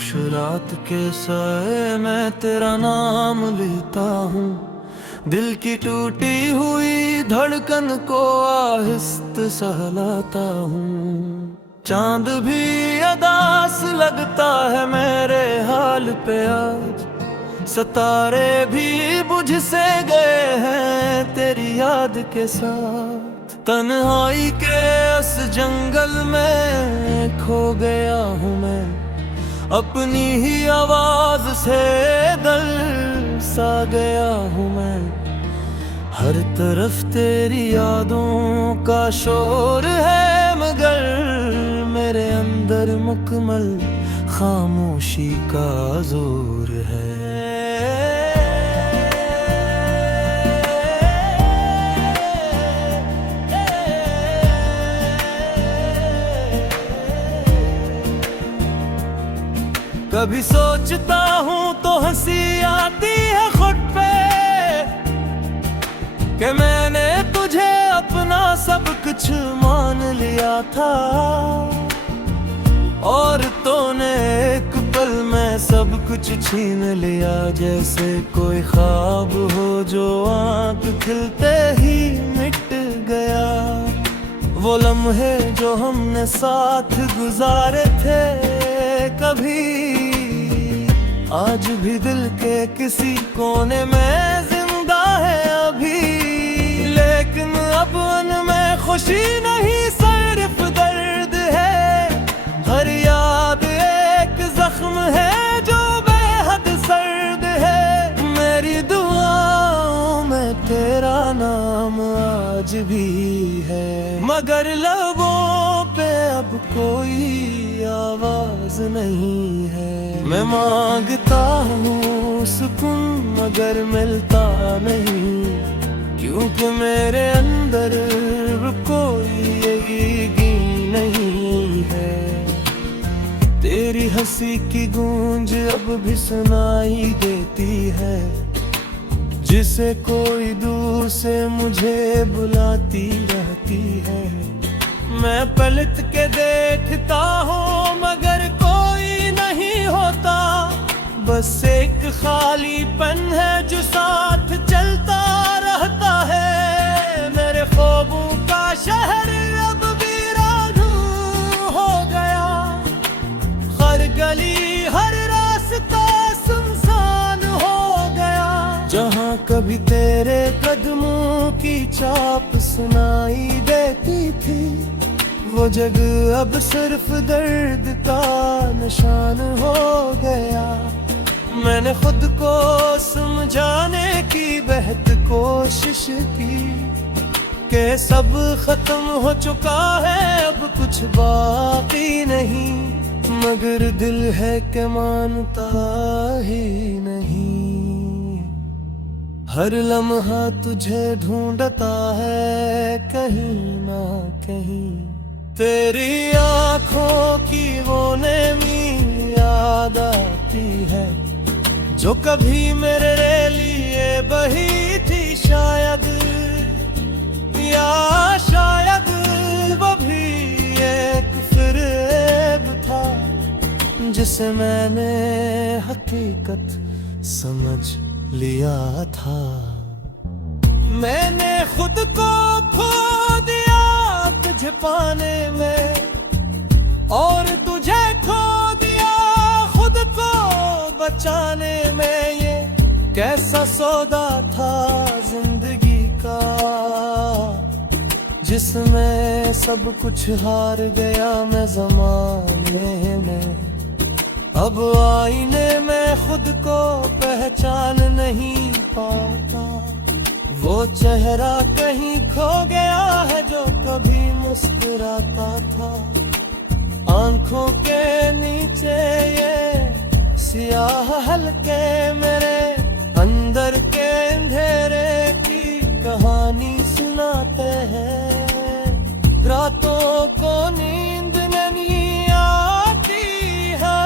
खामोश रात के साए मैं तेरा नाम लेता हूँ। दिल की टूटी हुई धड़कन को आहिस्ते सहलाता हूँ। चांद भी अदास लगता है मेरे हाल पे आज, सितारे भी बुझ से गए हैं तेरी याद के साथ। तन्हाई के इस जंगल में खो गया हूँ मैं, अपनी ही आवाज से दल सा गया हूँ मैं। हर तरफ तेरी यादों का शोर है, मगर मेरे अंदर मुकम्मल खामोशी का जोर है। कभी सोचता हूँ तो हंसी आती है खुद पे कि मैंने तुझे अपना सब कुछ मान लिया था, और तूने एक पल में सब कुछ छीन लिया। जैसे कोई ख्वाब हो जो आँख खिलते ही मिट गया। वो लम्हे जो हमने साथ गुजारे थे कभी, आज भी दिल के किसी कोने में जिंदा है अभी। लेकिन अब उनमें खुशी नहीं सिर्फ दर्द है, हर याद एक जख्म है जो बेहद सर्द है। मेरी दुआओं में तेरा नाम आज भी है, मगर लबों पे अब कोई आवाज नहीं है। मैं मांगता हूँ सुकून मगर मिलता नहीं, क्योंकि मेरे अंदर कोई यकीन नहीं है। तेरी हंसी की गूंज अब भी सुनाई देती है, जिसे कोई दूर से मुझे बुलाती रहती है। मैं पलट के देखता हूँ मगर कोई नहीं होता, बस एक खालीपन है जो साथ चलता रहता है। मेरे ख्वाबों का शहर अब वीरान हो गया, हर गली हर रास्ता सुनसान हो गया। जहाँ कभी तेरे कदमों की चाप सुनाई देती थी, वो जगह अब सिर्फ दर्द का निशान हो गया। मैंने खुद को समझाने की बेहद कोशिश की कि सब खत्म हो चुका है, अब कुछ बाकी नहीं, मगर दिल है कि मानता ही नहीं। हर लम्हा तुझे ढूंढता है कहीं ना कहीं, तेरी आँखों की वो नेमी याद आती है जो कभी मेरे लिए बही थी। शायद या शायद वो भी एक फ़रेब था, जिसे मैंने हकीकत समझ लिया था। मैंने खुद को खो दिया तुझे पाने में, और तुझे खो दिया खुद को बचाने में। ये कैसा सौदा था जिंदगी का, जिसमें सब कुछ हार गया मैं ज़माने में। अब आईने में खुद को पहचान नहीं पाता, वो चेहरा कहीं खो गया है जो कभी मुस्कुराता था। आंखों के नीचे ये सियाह हल्के मेरे अंदर के अंधेरे की कहानी सुनाते हैं। रातों को नींद नहीं आती है,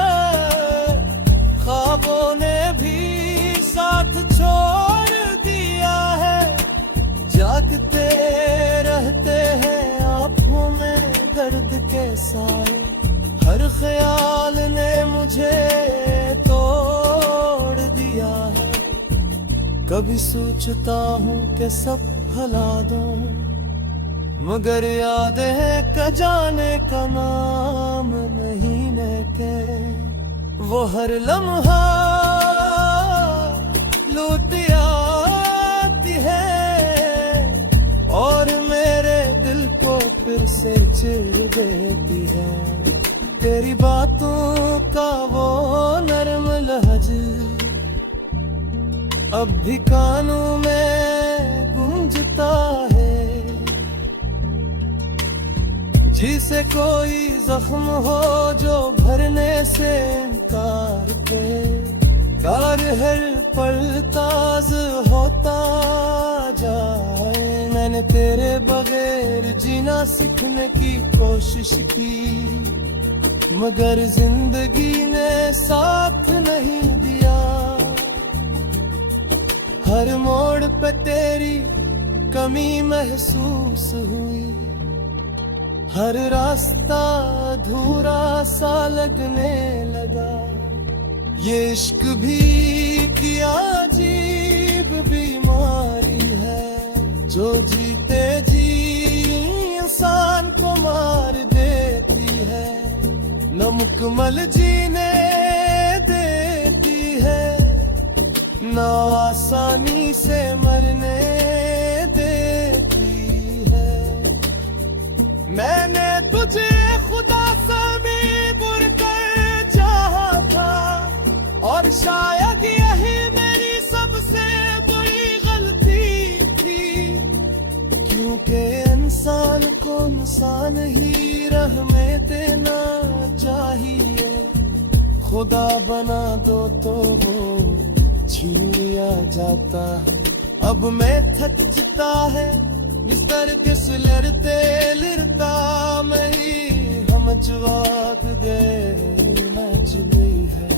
ख्वाबों ने भी साथ छोड़ दिया है। जागते रहते हैं आँखों में दर्द के साए, हर ख्याल ने मुझे तोड़ दिया है। कभी सोचता हूँ कि सब भुला दूं, मगर यादें का जाने का नाम नहीं लेके वो हर लम्हा लूट आती है और मेरे दिल को फिर से चिढ़ देती है। तेरी बातों का वो नरम लहज अब भी कानों में गूंजता है। जिसे कोई जख्म हो जो भरने से इनकार के, कार हर पल ताज होता जाए। मैंने तेरे बगैर जीना सीखने की कोशिश की, मगर जिंदगी ने साथ नहीं दिया। हर मोड़ पे तेरी कमी महसूस हुई, हर रास्ता अधूरा सा लगने लगा। ये इश्क भी क्या अजीब बीमारी है, जो जीते जी इंसान को मार देती है। न मुकम्मल जीने देती है, न आसानी से मरने देती है। मैंने तुझे खुदा से भी बुरकर चाहा था, और शायद यही मेरी सबसे बड़ी गलती थी। क्योंकि इंसान को इंसान ही रहमत देना चाहिए। खुदा बना दो तो वो छीन लिया जाता है। अब मैं थक चुका है निस्तर किस लड़ते लिरता मही हम जवाब दे मैच नहीं है।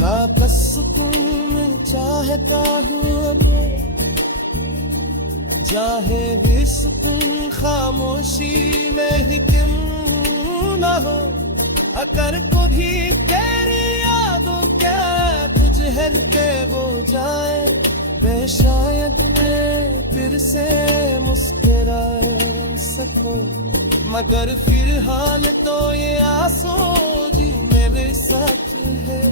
ना बस तुम चाहता हूँ चाहे भी सुकून खामोशी में ही क्यों न हो। अगर कभी तेरी यादों क्या तुझे हर के हो जाए, मैं शायद मैं फिर से मुस्कुराए सकूं। मगर फिलहाल तो ये आंसू जी मेरे साथ है,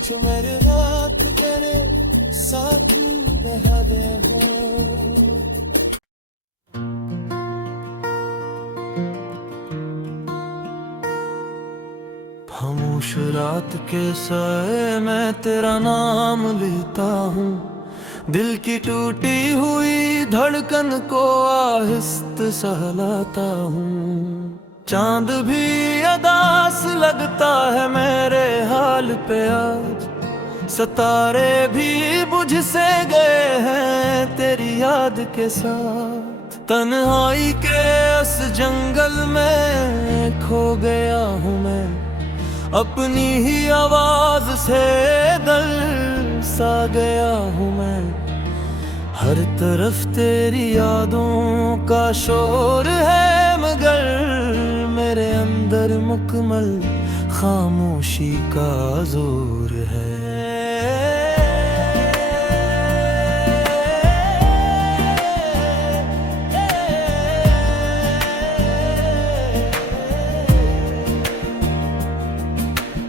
जो मेरे रात तेरे साथ बहा दे हो। खामोश रात के साए मैं तेरा नाम लेता हूँ, दिल की टूटी हुई धड़कन को आहिस्ते सहलाता हूँ। चांद भी अदास लगता है मेरे हाल पे आज, सितारे भी बुझ से गए हैं तेरी याद के साथ। तन्हाई के उस जंगल में खो गया हूँ मैं, अपनी ही आवाज से दल सा गया हूँ मैं। हर तरफ तेरी यादों का शोर है, मगर मेरे अंदर मुकम्मल खामोशी का जोर है।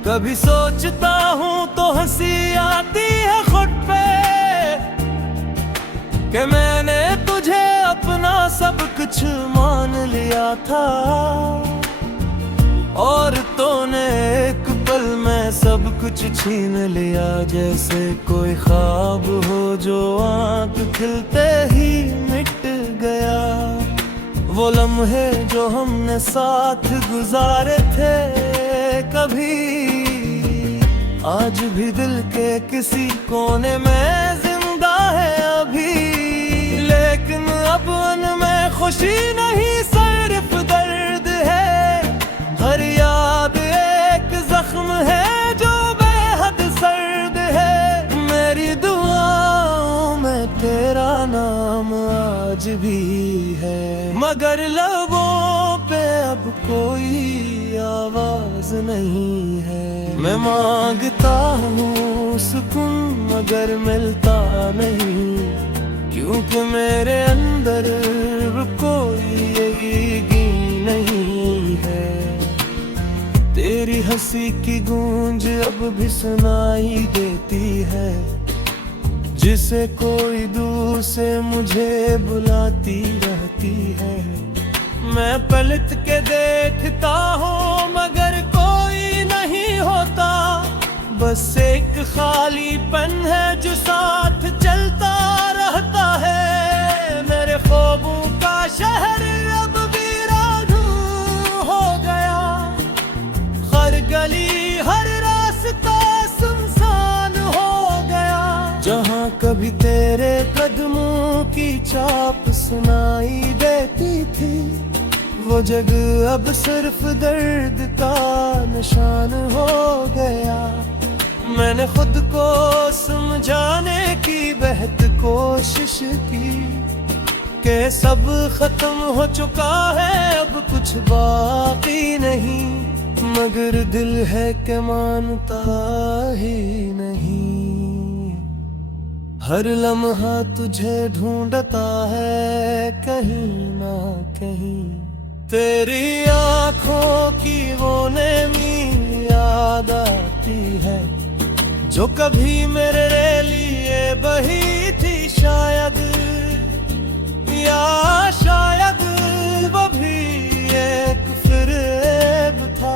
कभी सोचता हूँ तो हंसी आती है खुद पे, कि मैंने तुझे अपना सब कुछ मान लिया था, और तूने एक पल में सब कुछ छीन लिया। जैसे कोई ख्वाब हो जो आँख खिलते ही मिट गया। वो लम्हे जो हमने साथ गुजारे थे कभी, आज भी दिल के किसी कोने में जिंदा है अभी। लेकिन अब उनमें खुशी नहीं सिर्फ दर्द है, हर याद एक जख्म है जो बेहद सर्द है। मेरी दुआओं में तेरा नाम आज भी है, मगर लबों पे अब कोई आवाज नहीं है। मैं मांगता हूँ सुकून मगर मिलता नहीं, क्योंकि मेरे अंदर कोई यकीन नहीं है। तेरी हंसी की गूंज अब भी सुनाई देती है, जिसे कोई दूर से मुझे बुलाती रहती है। मैं पलट के देखता हूँ मगर कोई नहीं होता, बस एक खालीपन है जो साथ चलता रहता है। मेरे ख्वाबों का शहर अब वीरान हो गया, हर गली हर रास्ता सुनसान हो गया। जहाँ कभी तेरे कदमों की चाप सुनाई देती थी, वो जगह अब सिर्फ दर्द का निशान हो गया। मैंने खुद को समझाने की बेहद कोशिश की कि सब खत्म हो चुका है, अब कुछ बाकी नहीं, मगर दिल है कि मानता ही नहीं। हर लम्हा तुझे ढूंढता है कहीं ना कहीं, तेरी आँखों की वो नेमी याद आती है, जो कभी मेरे लिए बही थी शायद, या शायद वो भी एक फ़िरेब था,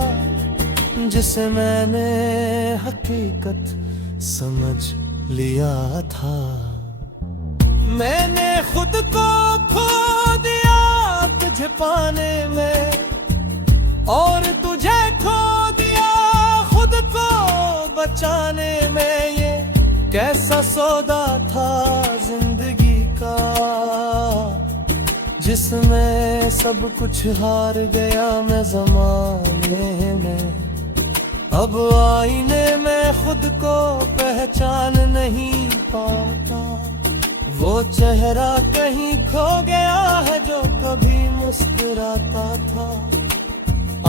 जिसे मैंने हकीकत समझ लिया था। मैंने खुद को खो दिया तुझे पाने में, और तुझे खो दिया खुद को बचाने में। ये कैसा सौदा था जिंदगी का, जिसमें सब कुछ हार गया मैं ज़माने में। अब आईने में खुद को पहचान नहीं पाता, वो चेहरा कहीं खो गया है जो कभी मुस्कुराता था।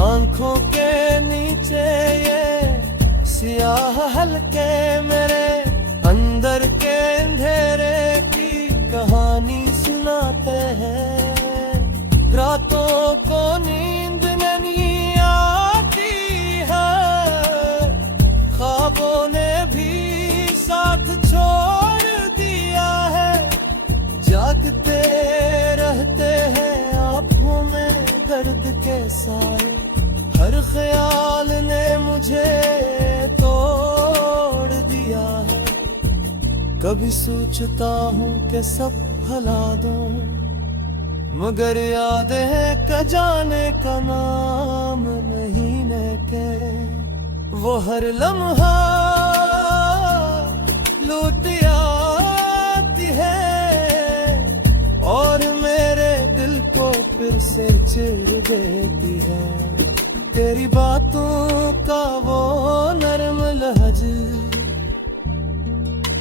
आंखों के नीचे ये सियाह हल्के मेरे अंदर के अंधेरे की कहानी सुनाते हैं। रातों को नींद नहीं आती है, ख्वाबों ने भी साथ छोड़ दिया है। जागते रहते हैं आँखों में दर्द के साए, हर ख्याल ने मुझे तोड़ दिया है। कभी सोचता हूँ कि सब भुला दूं, मगर याद है क जाने का नाम महीने के। वो हर लम्हा लूट आती है, और मेरे दिल को फिर से चिढ़ देती है। तेरी बातों का वो नरम लहज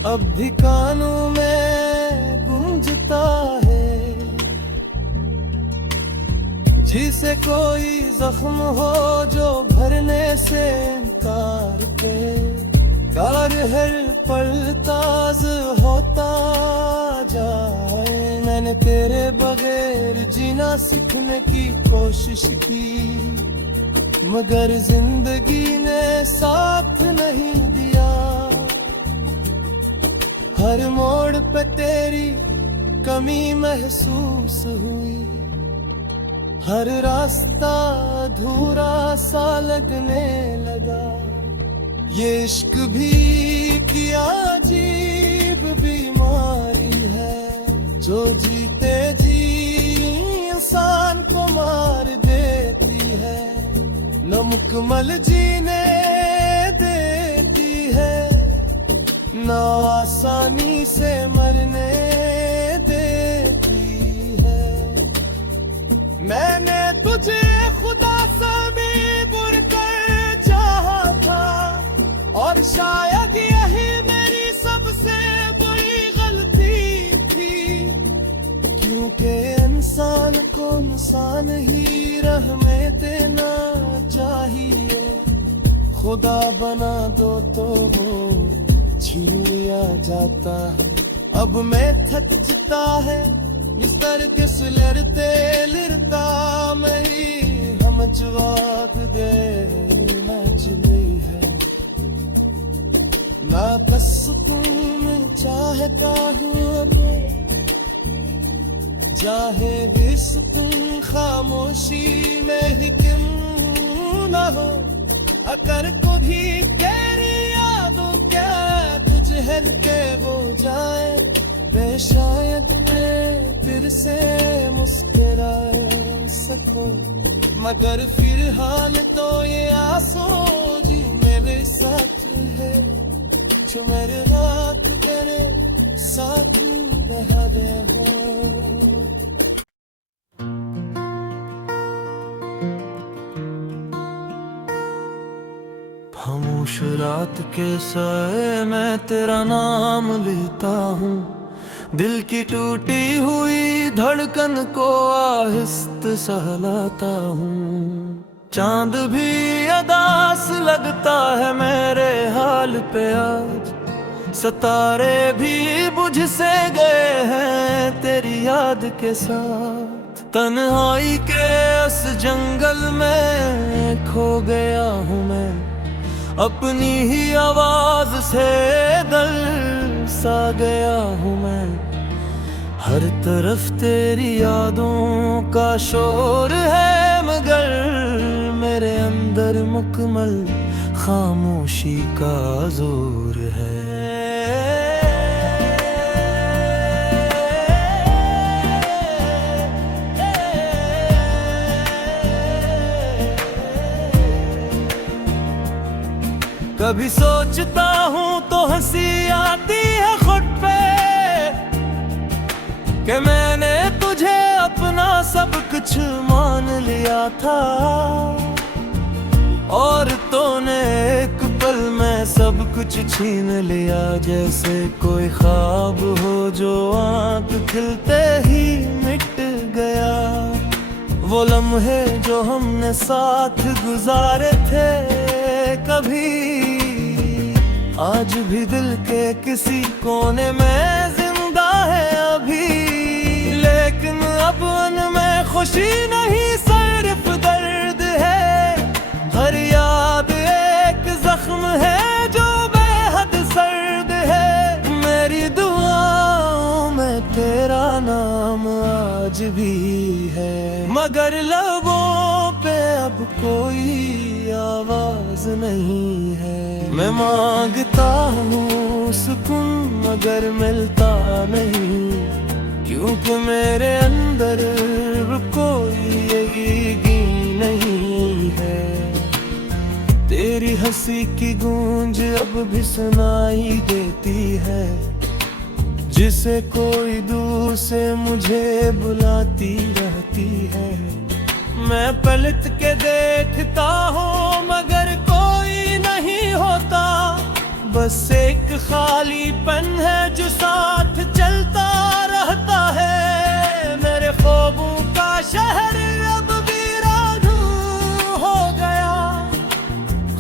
अब भी कानों में गूंजता है, जिसे कोई जख्म हो जो भरने से इनकार के। कार हर पल ताज होता जाए, मैंने तेरे बगैर जीना सीखने की कोशिश की, मगर जिंदगी ने साथ नहीं दिया। हर मोड़ पे तेरी कमी महसूस हुई, हर रास्ता अधूरा सा लगने लगा। ये इश्क भी किया अजीब बीमारी है, जो जीते जी इंसान को मार देती है, न मुकम्मल जीने देती है, न आसानी से मरने देती है। मैंने तुझे खुदा से भी बुरकर चाहा था, और शायद यही मेरी सबसे बड़ी गलती थी, क्योंकि इंसान को इंसान ही रहने देना चाहिए। खुदा बना दो तो वो छीन लिया जाता है। अब मैं थक चुका है मिस्टर किस लड़ते लिरता मई हम जवाब दे चली है ना बस तुम चाहता हूँ चाहे भी सुकून खामोशी में ही क्यों ना हो। अगर कभी तेरी यादों क्या तुझे के हो जाए वे शायद मैं फिर से मुस्कुराए सकूं। मगर फिलहाल तो ये आंसू जी मेरे साथ है जो मेरे रात तेरे साथ बहा दे हो। खामोश रात के साए मैं तेरा नाम लेता हूँ। दिल की टूटी हुई धड़कन को आहिस्ते सहलाता हूँ। चांद भी अदास लगता है मेरे हाल पे आज। सितारे भी बुझ से गए हैं तेरी याद के साथ। तन्हाई के उस जंगल में खो गया हूँ मैं। अपनी ही आवाज से दल सा गया हूँ मैं। हर तरफ तेरी यादों का शोर है मगर मेरे अंदर मुकम्मल खामोशी का जोर है। कभी सोचता हूँ तो हंसी आती है खुद पे कि मैंने तुझे अपना सब कुछ मान लिया था। और तूने एक पल में सब कुछ छीन लिया। जैसे कोई ख्वाब हो जो आँख खिलते ही मिट गया। वो लम्हे जो हमने साथ गुजारे थे कभी आज भी दिल के किसी कोने में जिंदा है अभी। लेकिन अब उनमें खुशी नहीं सिर्फ दर्द है। हर याद एक जख्म है जो बेहद सर्द है। मेरी दुआओं में तेरा नाम आज भी है मगर लबों पे अब कोई आवाज नहीं है। मैं मांगता हूँ सुकून मगर मिलता नहीं क्योंकि मेरे अंदर कोई यकीन नहीं है। तेरी हंसी की गूंज अब भी सुनाई देती है जिसे कोई दूर से मुझे बुलाती रहती है। मैं पलट के देखता हूँ मगर कोई नहीं होता। बस एक खालीपन है जो साथ चलता रहता है। मेरे ख्वाबों का शहर अब वीरान हो गया।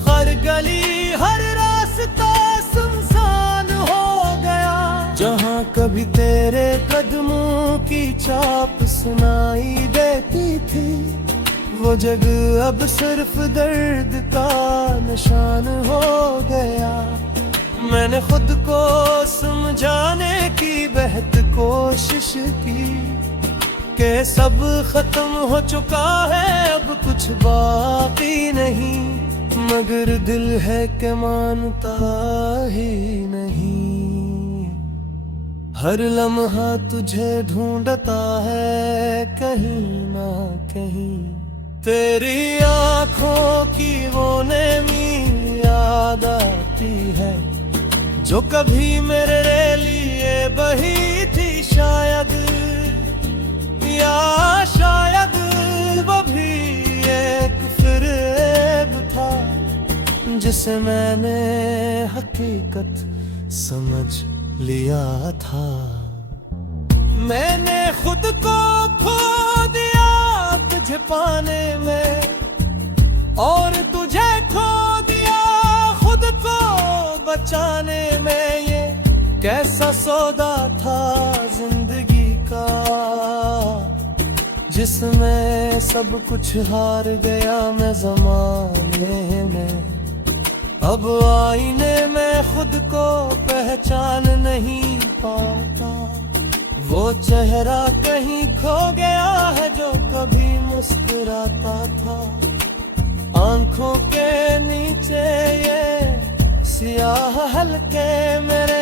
हर गली हर रास्ता सुनसान हो गया। जहाँ कभी तेरे कदमों की चाप सुनाई देती थी वो जगह अब सिर्फ दर्द का निशान हो गया। मैंने खुद को समझाने की बेहद कोशिश की कि सब खत्म हो चुका है अब कुछ बाकी नहीं। मगर दिल है कि मानता ही नहीं। हर लम्हा तुझे ढूंढता है कहीं ना कहीं। तेरी आँखों की वो नेमी याद आती है जो कभी मेरे लिए बही थी शायद। या शायद वो भी एक फ़रेब था जिसे मैंने हकीकत समझ लिया था। मैंने खुद को खो पाने में, और तुझे खो दिया खुद को बचाने में। ये कैसा सौदा था जिंदगी का, जिसमें सब कुछ हार गया मैं ज़माने में। अब आईने में खुद को पहचान नहीं पाता, वो चेहरा कहीं खो गया है जो कभी मुस्कुराता था। आंखों के नीचे ये सियाह हल्के मेरे